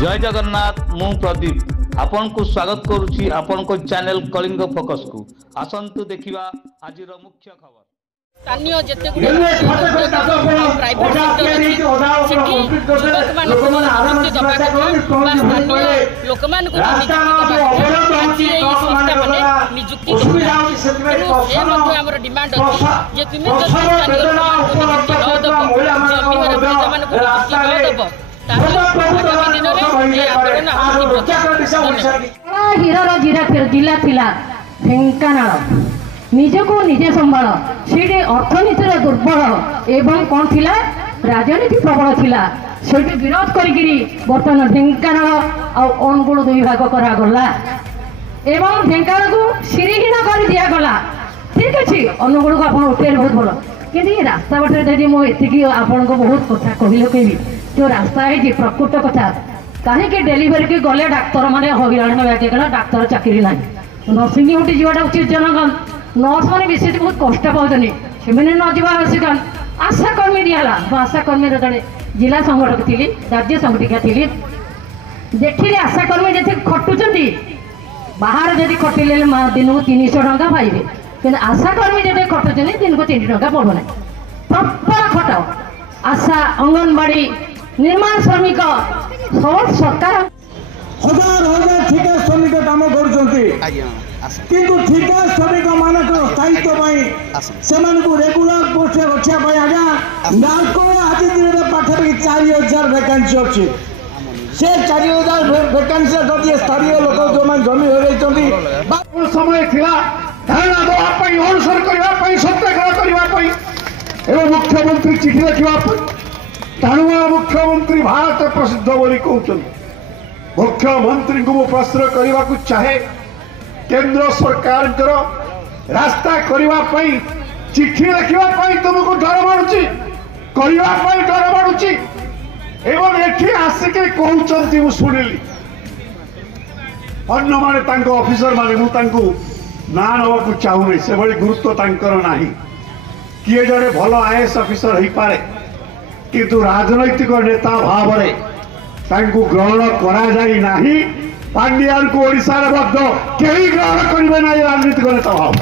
जय जगन्नाथ मु प्रदीप आपन को स्वागत करुछि आपन को चैनल कलिंग फोकस को आसंतु देखिबा आजिर मुख्य खबर। स्थानीय जेते गुडे प्राइवेट सेक्टर अछि युवक मानक नियुक्ति दबा कथा स्थानीय लोक मानक नियुक्ति संस्था माने नियुक्ति ए मध्ये हमर डिमांड अछि जे तुमे जो स्थानीय लोक मानक नियुक्ति न दबो जमीहर प्रजा मानक नियुक्ति न दबो हीरार जिला थिला ढेंकानाल निजको निजे संभाल से अर्थनीतिर दुर्बल एवं कौन थिला राजनीति प्रबल थिला से विरोध करी बर्तमान ढेंकानाल अनुगुण दुई भाग करागला एवं ढेंकानाल को श्रीहीन कर दिगला। ठीक अच्छे अनुगुण को आप उठे बहुत भल कि रास्ता बाटे यदि मुझे आपन को बहुत कथा कहले कहबी जो रास्ता है प्रकृत कथा कहीं डेलीवरी के गले डाक्तर मैंने हईराण होगा डाक्तर चाकरी ना नर्सिंग ड्यूटी जावाटा उचित जनगण नर्स मैंने बेसी बहुत कष्ट पाते से न जा आवश्यक आशाकर्मी दिहला आशाकर्मी जड़े जिला संगठक थी राज्य संगठिका थी देखिए आशाकर्मी जी खटुंट बाहर जब खटिले दिन को 300 टंका पाइबे कि आशाकर्मी जब खटुंट दिन को 3 टंका पड़ना प्रबल खट आशा अंगनवाड़ी निर्माण श्रमिक सब सरकार हजार हजार ठिका श्रमिक काम किंतु ठिका श्रमिक मानक स्थायित्व से रेगुलर पोस्ट रखा आज्ञा नाल्को आज दिन में पाखापाखि 4000 वैकेंसी अच्छी से 4000 वैकेंसी जब स्थानीय लोक जो जमी हो समय था धारणा देवाई अनुसर करने सत्याग्रह करने मुख्यमंत्री चिठी लिखा टाणुआ मुख्यमंत्री भारत प्रसिद्ध बोली कहते मुख्यमंत्री को प्रश्न करने को चाहे केंद्र सरकार रास्ता करने चिठी लिखापी तुमको डर मारुची करने डर मारुची एवं एठी आसिके कहते शुणिली अन्य माने ऑफिसर माने ना नवा चाहूनी से भाई गुरुत्व ना किए जड़े भल आईएएस ऑफिसर हो पारे किंतु राजनैतिक नेता भाव में ग्रहण करा पांड्यान को ओडिशा कहीं ग्रहण करेंगे ना राजनीतिक नेता भाव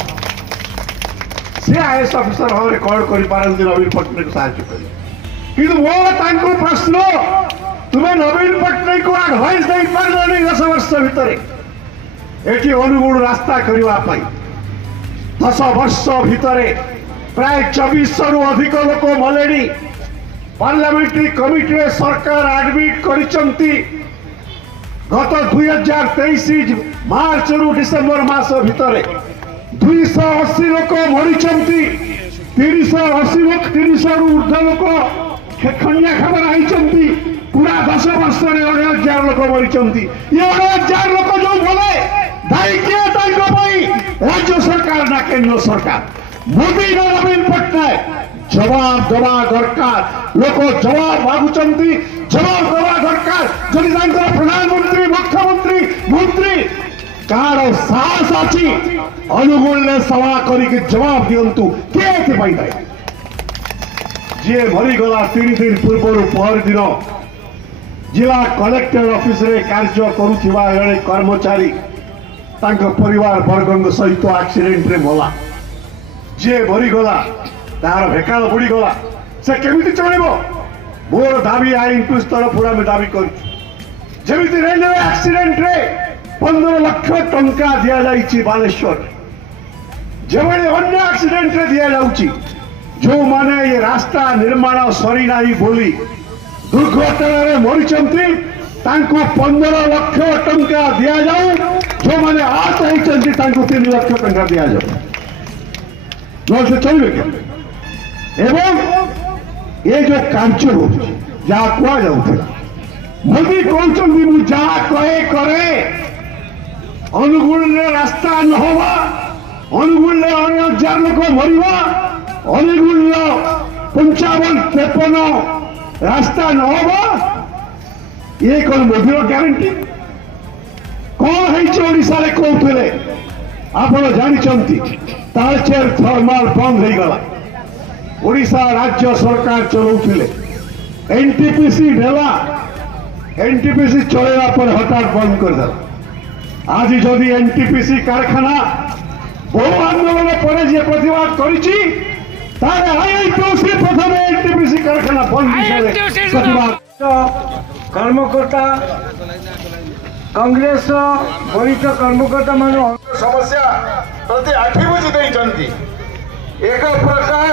से आईएएस ऑफिसर भाव में कौन कर नवीन पट्टनायक साहय कर मोर प्रश्न तुम्हें नवीन पट्टनायक को एडवाइस दे पारे 10 वर्ष भितर ये अनुगुण रास्ता करने 10 वर्ष भितर प्राय 2400 रु अधिक लोक मले पार्लियामेंट्री कमिटी में सरकार एडमिट करिसंती गत 2023 मार्च रु डिसेंबर मास भितर 280 लोक मरी 380 रु ऊर्ध लोक खनिया खबर आई पूरा 10 वर्ष 9,000 लोक मरी 9,000 लोक जो बोले दायी किए राज्य सरकार ना केंद्र सरकार मोदी नवीन पट्टनायक जवाब दवा दरकार लोक जवाब मागुंट जवाब दवा दरकार जदि प्रधानमंत्री मुख्यमंत्री मंत्री कार साहस अच्छी अनुगुण ने सभा करके जवाब दिंतु किए जी मरीगला 3 दिन पूर्व पहर दिन जिला कलेक्टर ऑफिस रे कार्य करुवा जड़े कर्मचारी परिवार वर्ग सहित एक्सीडेंट रे मला जी मरीगला तार भेकाल बुड़ीगला से केमिति चलो मोर दाबी आईन तरफ आम दाबी करमी रेलवे एक्सीडेंट रे 15 लाख टंका दि जाइए बालेश्वर जो अन्य एक्सीडेंट रे दि जाउची जो माने ये रास्ता निर्माण सरी नाही बोली दुर्घटना मरी 15 लाख टंका दि जाऊ जो माने आहत होती 3 लाख टंका दि जाऊ न चलिए क्या एवं ये जो कार्य हो जहाँ कह जाऊला मोदी कहते जहाँ कहे करे अनुगुण रास्ता न होगा अनुगुण 9,000 लोक मरवा अनुगुण 55-53 रास्ता न होगा ये कौन मोदी ग्यारंटी कौन है कहते आप जानते तालचेर थर्माल बंद हो गला ओडिशा राज्य सरकार चलाउथिले एनटीपीसी ढेला एनटीपीसी चलेगा पर हठात बंद कर दिला। आज जदि एनटीपीसी कारखाना बहु आंदोलन पर जे प्रतिवाद करिछि तारे आईआईटीसी प्रथम एनटीपीसी कारखाना बंद विषय प्रतिवाद कर्मकर्ता कांग्रेस वरिष्ठ कर्मकर्ता मान समस्या प्रति आखि बुझी देइछन्ति एक प्रकार